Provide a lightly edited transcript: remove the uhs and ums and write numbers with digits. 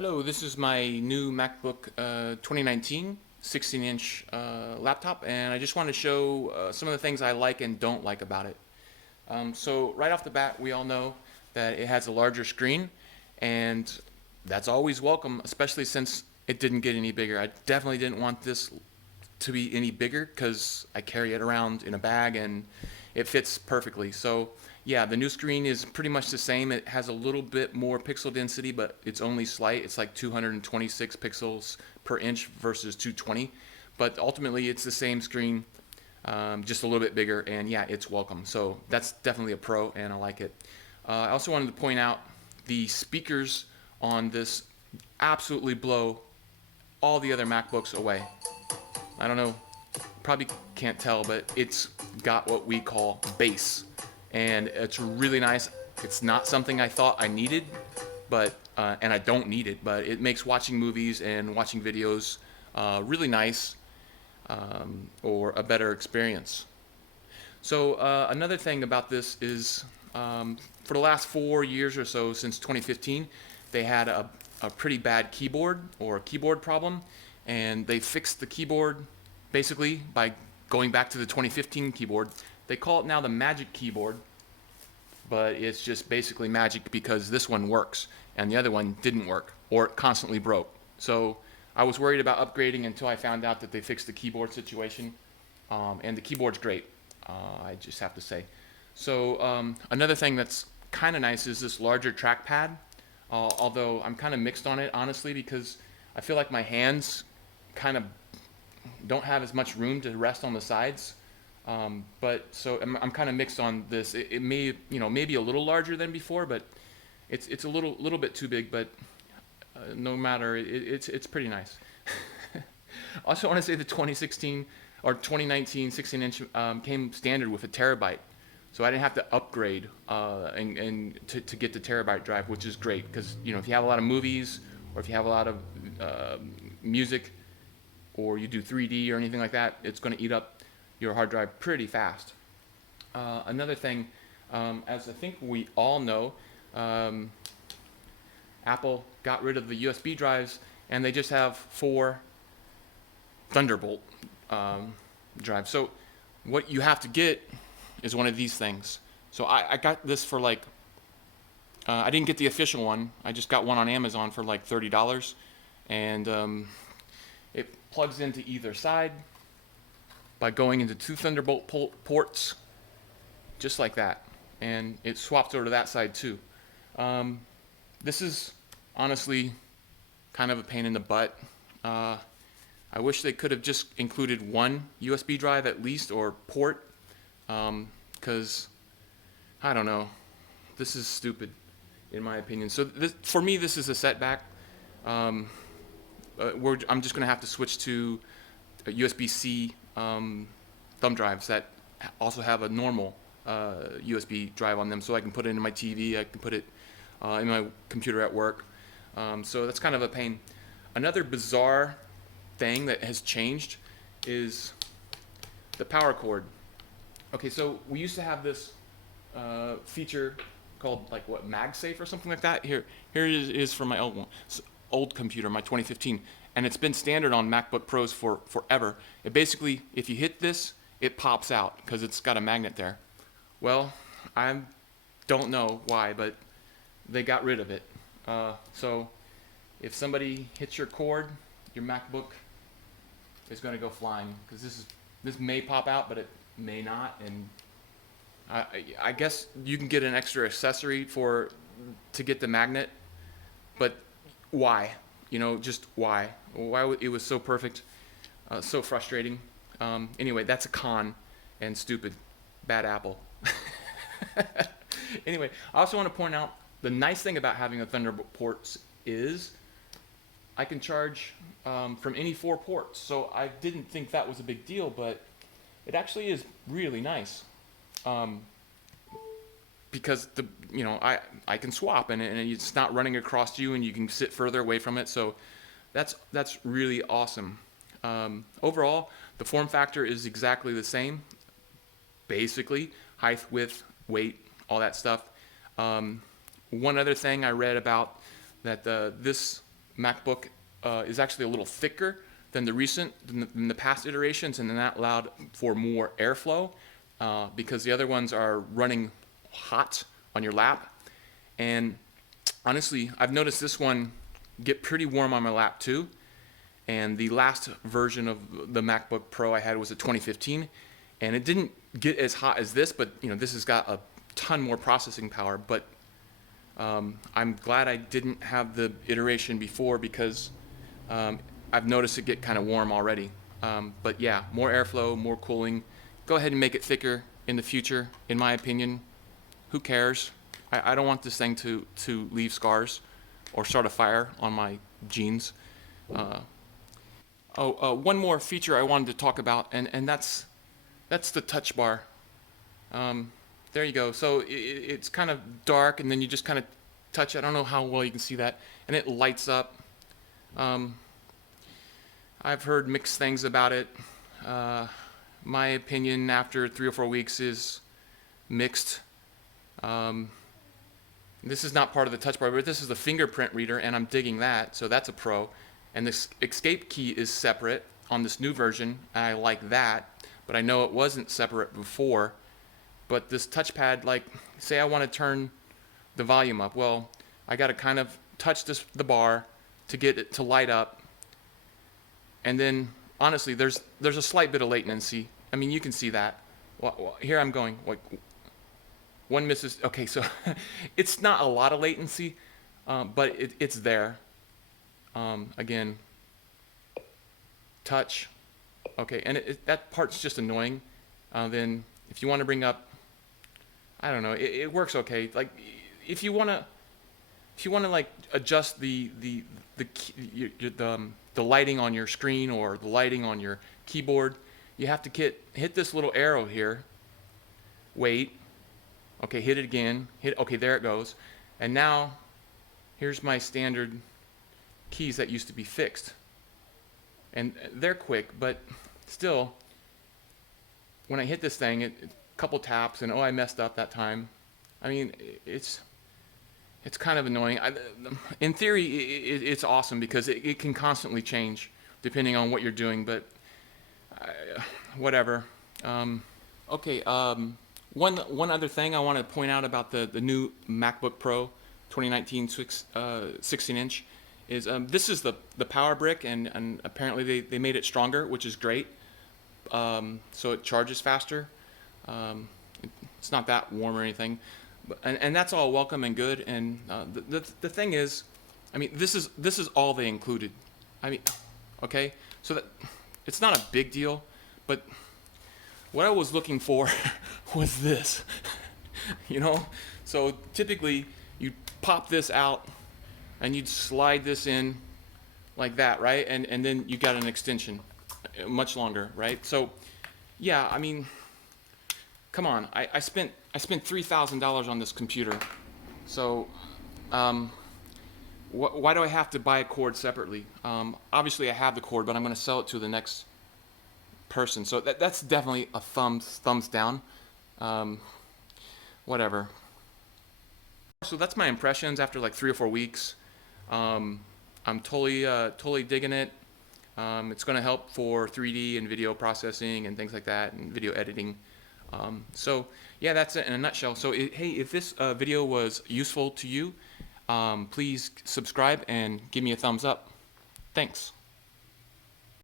Hello, this is my new MacBook 2019 16-inch laptop, and I just want to show some of the things I like and don't like about it. So right off the bat, we all know that it has a larger screen, and that's always welcome, especially since it didn't get any bigger. I definitely didn't want this to be any bigger because I carry it around in a bag and it fits perfectly. So yeah, the new screen is pretty much the same. It has a little bit more pixel density, but it's only slight. It's like 226 pixels per inch versus 220. But ultimately, it's the same screen, just a little bit bigger, and yeah, it's welcome. So that's definitely a pro, and I like it. I also wanted to point out the speakers on this absolutely blow all the other MacBooks away. I don't know, probably can't tell, but it's got what we call bass, and it's really nice. It's not something I thought I needed, but and I don't need it, but it makes watching movies and watching videos really nice, or a better experience. So another thing about this is for the last 4 years or so, since 2015, they had a pretty bad keyboard or keyboard problem, and they fixed the keyboard basically by going back to the 2015 keyboard. They call it now the Magic keyboard, but it's just basically magic because this one works and the other one didn't work or it constantly broke. So I was worried about upgrading until I found out that they fixed the keyboard situation, and the keyboard's great. I just have to say. So another thing that's kind of nice is this larger trackpad. Although I'm kind of mixed on it, honestly, because I feel like my hands kind of don't have as much room to rest on the sides. But so I'm kind of mixed on this. It may, maybe a little larger than before, but it's a little bit too big. But no matter, it's pretty nice. Also, want to say the 2016 or 2019 16-inch came standard with a terabyte, so I didn't have to upgrade and to get the terabyte drive, which is great because if you have a lot of movies or if you have a lot of music or you do 3D or anything like that, it's going to eat up your hard drive pretty fast. Another thing, as I think we all know, Apple got rid of the USB drives and they just have 4 Thunderbolt drives. So what you have to get is one of these things. So I got this for like, I didn't get the official one. I just got one on Amazon for like $30, and it plugs into either side by going into 2 Thunderbolt ports, just like that, and it swaps over to that side too. This is honestly kind of a pain in the butt. I wish they could have just included one USB drive at least, or port, because I don't know, this is stupid in my opinion. So for me, this is a setback. I'm just going to have to switch to USB-C thumb drives that also have a normal USB drive on them, so I can put it in my TV, I can put it in my computer at work. So that's kind of a pain. Another bizarre thing that has changed is the power cord. Okay, so we used to have this feature called like MagSafe or something like that. Here it is for my old computer, my 2015, and it's been standard on MacBook Pros for forever. It basically, if you hit this, it pops out because it's got a magnet there. Well, I don't know why, but they got rid of it. So if somebody hits your cord, your MacBook is going to go flying, because this may pop out, but it may not. And I guess you can get an extra accessory to get the magnet, but why? Just why? Why it was so perfect, so frustrating. Anyway, that's a con, and stupid, bad Apple. Anyway, I also want to point out the nice thing about having a Thunderbolt ports is I can charge from any 4 ports. So I didn't think that was a big deal, but it actually is really nice. Because I can swap and it's not running across you, and you can sit further away from it. So that's really awesome. Overall, the form factor is exactly the same. Basically, height, width, weight, all that stuff. One other thing I read about that this MacBook is actually a little thicker than the past iterations, and then that allowed for more airflow because the other ones are running hot on your lap. And honestly, I've noticed this one get pretty warm on my lap too. And the last version of the MacBook Pro I had was a 2015, and it didn't get as hot as this, but this has got a ton more processing power. But I'm glad I didn't have the iteration before because I've noticed it get kind of warm already. But yeah, more airflow, more cooling. Go ahead and make it thicker in the future, in my opinion. Who cares? I don't want this thing to leave scars or start a fire on my jeans. One more feature I wanted to talk about, and that's the touch bar. There you go. So it's kind of dark, and then you just kind of touch it. I don't know how well you can see that, and it lights up. I've heard mixed things about it. My opinion after 3 or 4 weeks is mixed. This is not part of the touch bar, but this is the fingerprint reader, and I'm digging that, so that's a pro. And this escape key is separate on this new version. I like that, but I know it wasn't separate before. But this touchpad, like, say I want to turn the volume up. Well, I got to kind of touch the bar to get it to light up. And then, honestly, there's a slight bit of latency. I mean, you can see that. Well, here I'm going, like, one misses. Okay, so it's not a lot of latency, but it's there. Again, touch. Okay, and that part's just annoying. Then if you want to bring up, I don't know, it works okay. Like if you want to like adjust the lighting on your screen or the lighting on your keyboard, you have to hit this little arrow here. Wait. Okay, hit it again. Okay, there it goes. And now here's my standard keys that used to be fixed. And they're quick, but still, when I hit this thing, a couple taps, and I messed up that time. I mean, it's kind of annoying. In theory, it's awesome because it can constantly change depending on what you're doing, but whatever. Okay, one other thing I want to point out about the new MacBook Pro 2019 16-inch is this is the power brick, and apparently they made it stronger, which is great. So it charges faster. It's not that warm or anything, and that's all welcome and good. And the thing is, I mean, this is all they included. I mean, okay, so that it's not a big deal, but what I was looking for was this, So typically you pop this out and you'd slide this in like that, right? And then you got an extension, much longer, right? So yeah, I mean, come on, I spent $3,000 on this computer, so why do I have to buy a cord separately? Obviously I have the cord, but I'm going to sell it to the next person, so that's definitely a thumbs down. Whatever. So that's my impressions after like 3 or 4 weeks. I'm totally digging it. It's going to help for 3D and video processing and things like that, and video editing. So yeah, that's it in a nutshell. So hey, if this video was useful to you, please subscribe and give me a thumbs up. Thanks.